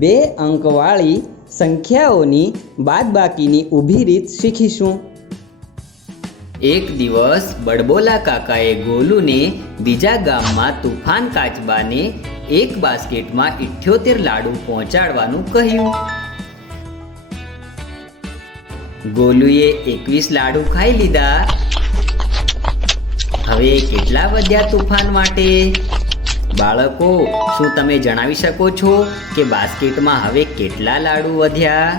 2 અંકવાળી સંખ્યાઓની બાદબાકીની ઊભી રીત શીખીશું। એક દિવસ બડબોલા કાકાએ ગોલુને બીજા ગામમાં તુફાન કાચબાને એક બાસ્કેટમાં 78 લાડુ પહોંચાડવાનું કહ્યું। ગોલુએ 21 લાડુ ખાઈ લીધા। હવે કેટલા વધ્યા તુફાન માટે? બાળકો, શું તમે જણાવી શકો છો કે બાસ્કેટમાં હવે કેટલા લાડુ વધ્યા?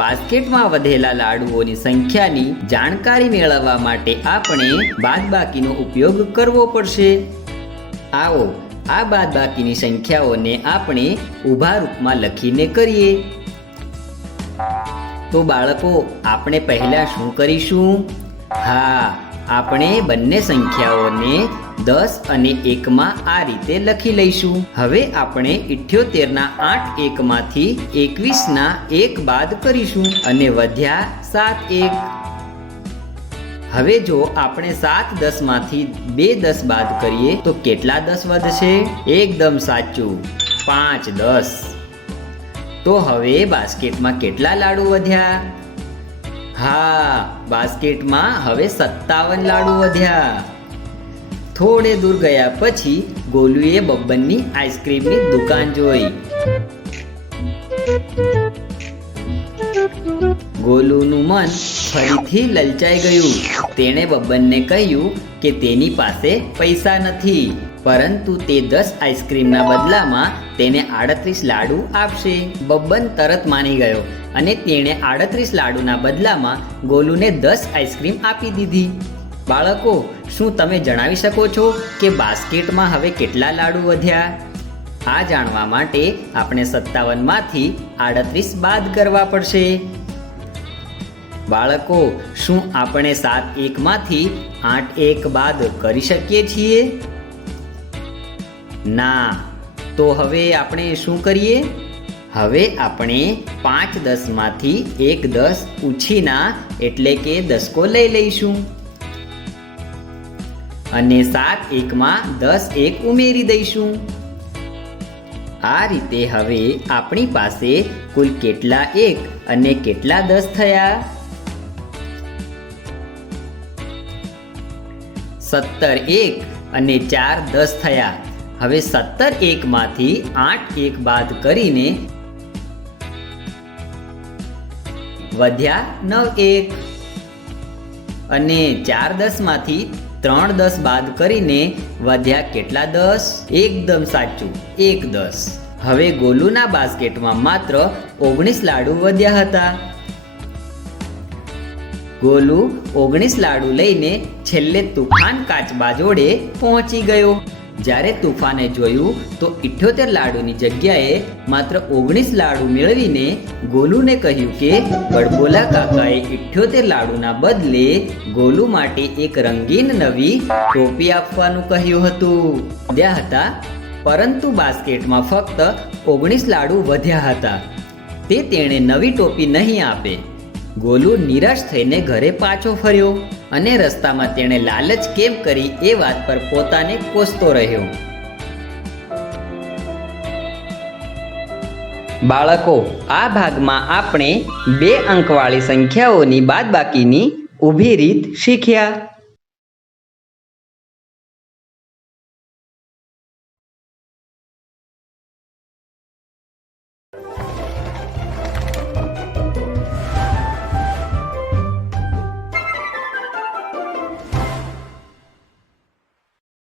બાસ્કેટમાં વધેલા લાડુઓની સંખ્યાની જાણકારી મેળવવા માટે આપણે બાદબાકીનો ઉપયોગ કરવો પડશે। આવો આ બાદબાકીની સંખ્યાઓને આપણે ઊભા રૂપમાં લખીને કરીએ। તો બાળકો, આપણે પહેલા શું કરીશું? હા, આપણે બંને સંખ્યાઓને 10 અને 1માં આ રીતે લખી લઈશું। હવે આપણે 78ના 8 એકમાંથી 21ના 1 બાદ કરીશું અને વધ્યા 7 1। હવે જો આપણે 7 10 માંથી 2 10 બાદ કરીએ તો કેટલા 10 વધશે? એકદમ સાચું, 5 10। તો હવે બાસ્કેટમાં કેટલા લાડુ વધ્યા? હા, બાસ્કેટમાં હવે 57 લાડુ વધ્યા। થોડે દૂર ગયા પછી ગોલુએ બબ્બનની આઈસ્ક્રીમની દુકાન જોઈ। ગોલુનું મન ફરીથી લલચાઈ ગયું। તેણે બબ્બનને કહ્યું કે તેની પાસે પૈસા નથી, પરંતુ તે 10 આઈસ્ક્રીમના બદલામાં તેને 38 લાડુ આપશે। બબ્બન તરત માની ગયો અને તેણે 38 લાડુના બદલામાં ગોલુને 10 આઈસ્ક્રીમ આપી દીધી। બાળકો, શું તમે જણાવી શકો છો કે બાસ્કેટમાં હવે કેટલા લાડુ વધ્યા? આ જાણવા માટે આપણે 57માંથી 38 બાદ કરવા પડશે। બાળકો, શું આપણે 7 1માંથી 8 1 બાદ કરી શકીએ છીએ? ના। તો હવે આપણે શું કરીએ? હવે આપણે 5 10 માંથી 1 10 ઉછીના એટલે કે દસકો લઈ લઈશું અને 7 1માં 10 1 ઉમેરી દઈશું। આ રીતે હવે આપણી પાસે કુલ કેટલા 1 અને કેટલા 10 થયા? 17 1 અને 4 10 થયા। હવે 17 1માંથી 8 1 બાદ કરીને વધ્યા 9 1 અને 4 10 માંથી 3 10 બાદ કરીને વધ્યા કેટલા 10? એકદમ સાચું, 1 10। હવે ગોલુના બાસ્કેટમાં માત્ર 19 લાડુ વધ્યા હતા। ગોલુ 19 લાડુ લઈને છેલ્લે તુફાન કાચબા જોડે પહોંચી ગયો। જ્યારે તુફાને જોયું તો 78 લાડુની જગ્યાએ માત્ર 19 લાડુ મેળવીને ગોલુને કહ્યું કે બડબોલા કાકાએ 78 લાડુના બદલે ગોલુ માટે એક રંગીન નવી ટોપી આપવાનું કહ્યું હતું। વધ્યા હતા, પરંતુ બાસ્કેટમાં ફક્ત 19 લાડુ વધ્યા હતા। તે તેણે નવી ટોપી નહીં આપે। ગોલુ નિરાશ થઈને ઘરે પાછો ફર્યો અને રસ્તામાં તેણે લાલચ કેમ કરી એ વાત પર પોતાને કોસતો રહ્યો। બાળકો, આ ભાગમાં આપણે 2 અંકવાળી સંખ્યાઓની બાદબાકીની ઊભી રીત શીખ્યા।